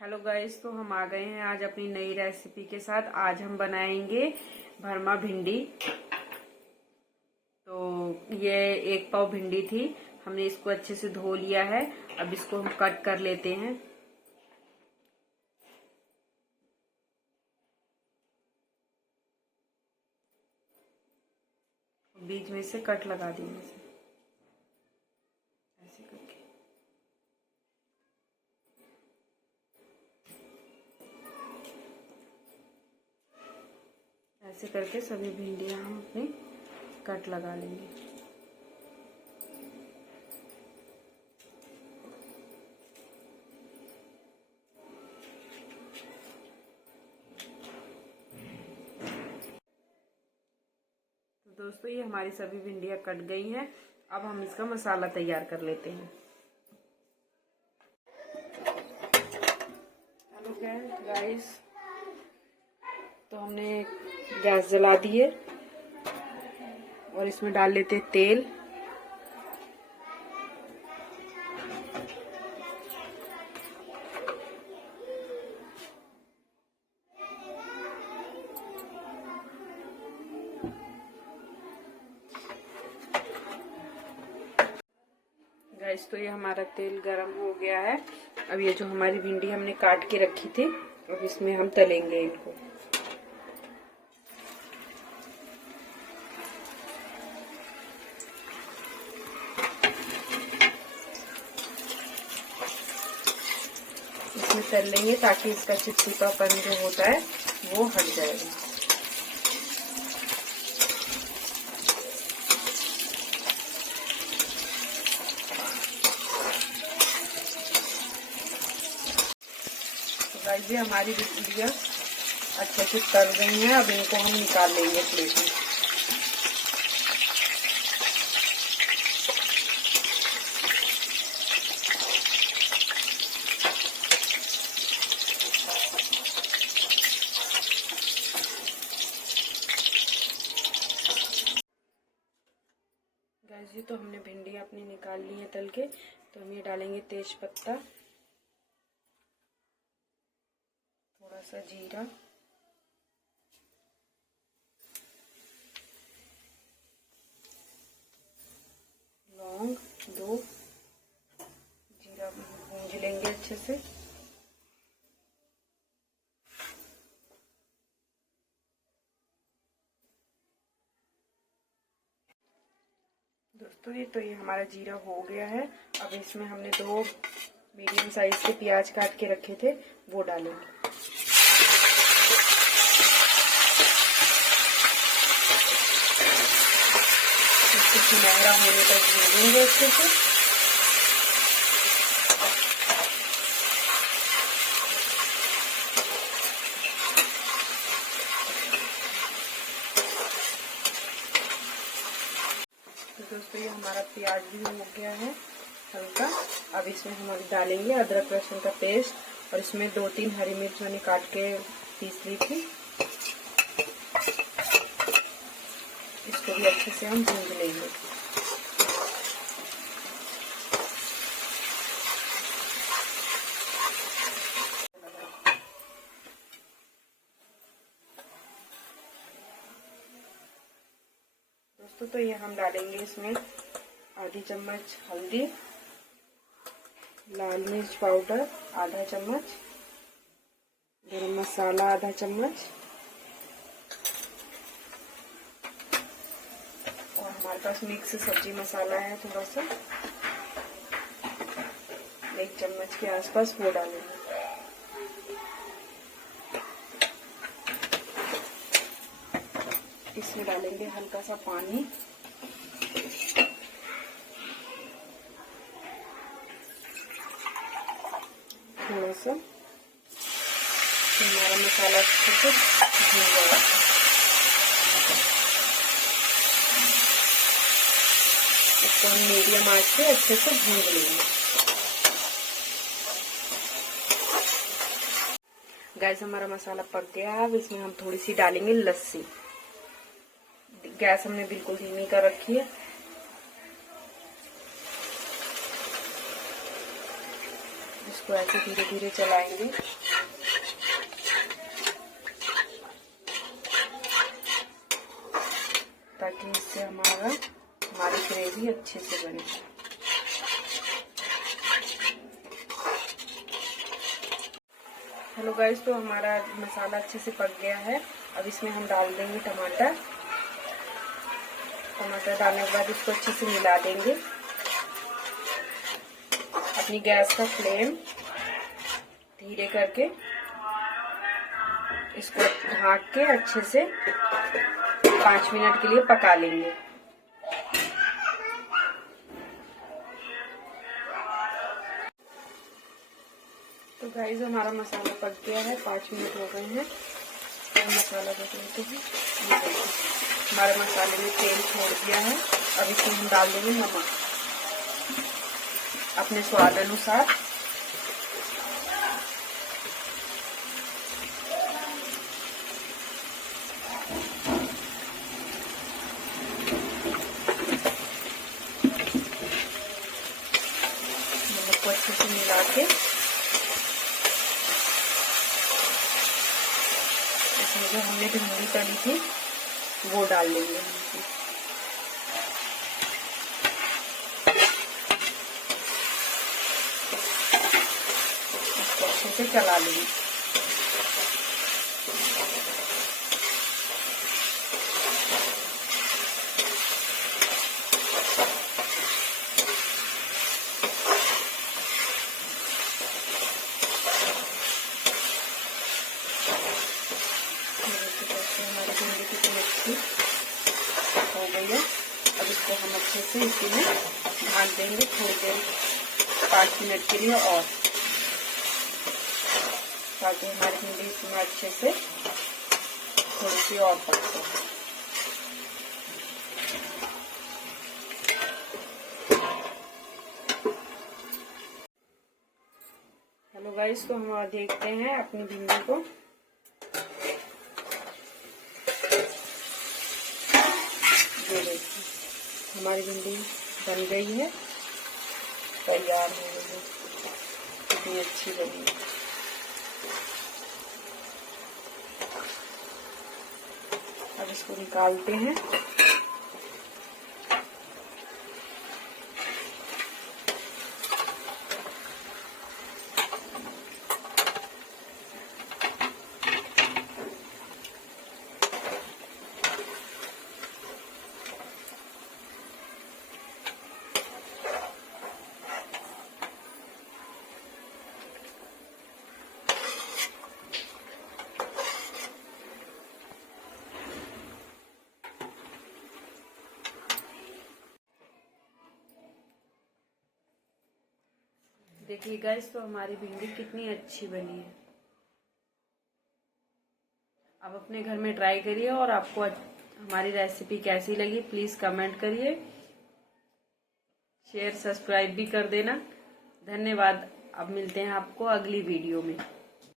Hello guys, तो हम आ गए हैं आज अपनी नई रेसिपी के साथ। आज हम बनाएंगे भरमा भिंडी। तो ये 1 पाव भिंडी थी, हमने इसको अच्छे से धो लिया है। अब इसको हम कट कर लेते हैं। बीच में से कट लगा देंगे ऐसे करके। ऐसे करके सभी भिंडियां हम अपने कट लगा लेंगे। तो दोस्तों, ये हमारी सभी भिंडियां कट गई हैं। अब हम इसका मसाला तैयार कर लेते हैं। हेलो गाइस, तो हमने गैस जला दी है और इसमें डाल लेते हैं तेल। गैस, तो ये हमारा तेल गरम हो गया है। अब ये जो हमारी भिंडी हमने काट के रखी थी, अब इसमें हम तलेंगे इनको। इसमें तल लेंगे ताकि इसका चिपचिपापन जो होता है वो हट जाएगा। ये हमारी भिंडियाँ अच्छे से तल गई हैं। अब इनको हम निकाल लेंगे प्लेट में। गाइस, ये तो हमने भिंडी अपनी निकाल ली है तल के। तो हम ये डालेंगे तेज पत्ता, थोड़ा सा जीरा, लौंग 2, जीरा भूंज लेंगे अच्छे से। दोस्तों, ये हमारा जीरा हो गया है। अब इसमें हमने 2 मीडियम साइज के प्याज काट के रखे थे, वो डालेंगे। इसको सुनहरा होने तक भूनेंगे अच्छे से। तो दोस्तों, ये हमारा प्याज भी हो गया है हल्का। अब इसमें हम डालेंगे अदरक लहसुन का पेस्ट, और इसमें 2-3 हरी मिर्च मैंने काट के पीस ली थी। इसको भी अच्छे से हम भून लेंगे। दोस्तों, तो ये हम डालेंगे इसमें आधी चम्मच हल्दी, लाल मिर्च पाउडर आधा चम्मच, गरम मसाला आधा चम्मच, और हमारे पास मिक्स सब्जी मसाला है थोड़ा सा, 1 चम्मच के आसपास, वो डालेंगे। इसमें डालेंगे हल्का सा पानी, थोड़ा सा। हमारा मसाला अच्छे से भून जाएगा। इसको हम मीडियम आंच पे अच्छे से भून लेंगे। गैस, हमारा मसाला पक गया है। अब इसमें हम थोड़ी सी डालेंगे लस्सी। गैस हमने बिल्कुल धीमी कर रखी है। इसको ऐसे धीरे धीरे चलाएंगे ताकि इससे हमारी ग्रेवी अच्छे से बने। हेलो गाइस, तो हमारा मसाला अच्छे से पक गया है। अब इसमें हम डाल देंगे टमाटर। टमाटर डालने के बाद इसको अच्छे से मिला देंगे। अपनी गैस का फ्लेम धीरे करके इसको ढक के अच्छे से 5 मिनट के लिए पका लेंगे। तो गाइस, हमारा मसाला पक गया है, 5 मिनट हो गए हैं। तो मसाला देते हैं, हमारे मसाले में तेल छोड़ दिया है। अब इसमें हम डाल देंगे नमक अपने स्वाद अनुसार। नमक को अच्छे से मिला के इसमें जो हमने भिंडी तली थी वो डाल देंगे। इसको अच्छे से चला लेंगे। हमारी भिंडी की मिर्ची हो गई है। अब इसको हम अच्छे से इसी में ढक देंगे थोड़ी देर, 5 मिनट के लिए, और ताकि हमारी भिंडी इसमें अच्छे से थोड़ी सी और पक जाए। हेलो गाइस, तो हम देखते हैं अपनी भिंडी को। ये देखिए, हमारी भिंडी बन गई है, तैयार हो गई है, कितनी अच्छी बनी है। अब इसको निकालते हैं। देखिए गाइस, तो हमारी भिंडी कितनी अच्छी बनी है। आप अपने घर में ट्राई करिए, और आपको हमारी रेसिपी कैसी लगी प्लीज कमेंट करिए, शेयर सब्सक्राइब भी कर देना। धन्यवाद। अब मिलते हैं आपको अगली वीडियो में।